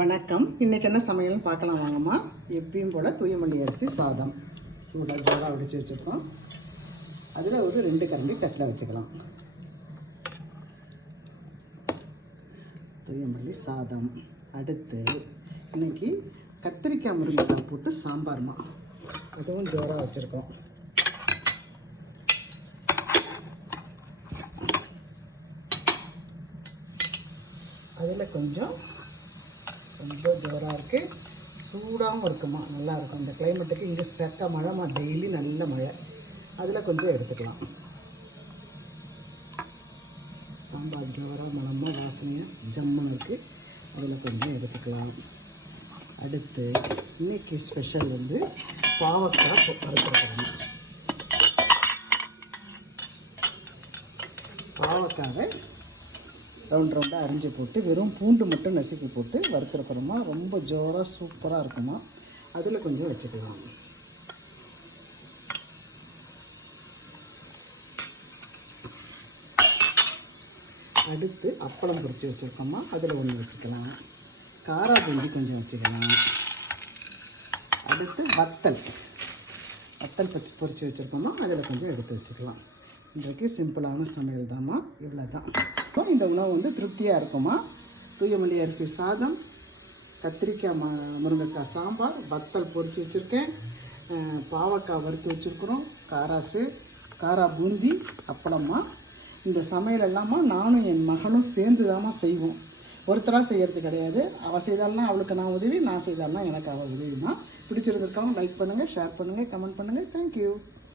வணக்கம். இன்றைக்கி என்ன சமையல்னு பார்க்கலாம் வாங்கம்மா. எப்பயும் போல் தூயமல்லி அரிசி சாதம் சூடாக ஜோராக வடித்து வச்சுருக்கோம். அதில் ஒரு 2 கரண்டி தட்டில் வச்சுக்கலாம். தூயமல்லி சாதம். அடுத்து இன்றைக்கி கத்திரிக்காய் முருங்கைக்காய் போட்டு சாம்பார்மா, அதுவும் ஜோராக வச்சுருக்கோம். அதில் கொஞ்சம் ரொம்ப ஜோராக இருக்குது, சூடாகவும் இருக்குமா, நல்லாயிருக்கும். இந்த கிளைமேட்டுக்கு இங்கே செட்ட மழைமா, டெய்லி நல்ல மழை. அதில் கொஞ்சம் எடுத்துக்கலாம். சாம்பார் ஜோராக மனமாக வாசனையாக ஜம்முன்னு இருக்குது, அதில் கொஞ்சம் எடுத்துக்கலாம். அடுத்து இன்றைக்கி ஸ்பெஷல் பாவக்காய் வறுத்துருக்குறோம். பாவக்காவை ரவுண்டாக அரிஞ்சு போட்டு வெறும் பூண்டு மட்டும் நசுக்கி போட்டு வறுத்துருக்குறோமா, ரொம்ப ஜோராக சூப்பராக இருக்குமா. அதில் கொஞ்சம் வச்சுக்கலாம். அடுத்து அப்பளம் பொரித்து வச்சுருக்கோமா, அதில் ஒன்று வச்சுக்கலாம். காரா பூந்தி கொஞ்சம் வச்சுக்கலாம். அடுத்து வத்தல் பொரித்து வச்சுருக்கோமா, அதில் கொஞ்சம் எடுத்து வச்சுக்கலாம். இன்றைக்கு சிம்பிளான சமையல் தாம்மா, இவ்வளோ தான். இந்த உணவு திருப்தியாக இருக்குமா. தூயமல்லி அரிசி சாதம், கத்திரிக்காய் முருங்கைக்காய் சாம்பார், வத்தல் பொரித்து வச்சுருக்கேன், பாவக்காய் வறுத்து வச்சுருக்குறோம், காரா பூந்தி, அப்பளம்மா. இந்த சமையல் எல்லாமா நானும் என் மகனும் சேர்ந்து தாம்மா செய்வோம். ஒருத்தராக செய்கிறது கிடையாது. அவள் செய்தாலும் அவளுக்கு நான் உதவி, நான் செய்தாலும் எனக்கு அவள் உதவிமா. பிடிச்சிருந்துருக்கவங்க லைக் பண்ணுங்கள், ஷேர் பண்ணுங்கள், கமெண்ட் பண்ணுங்கள். தேங்க்யூ.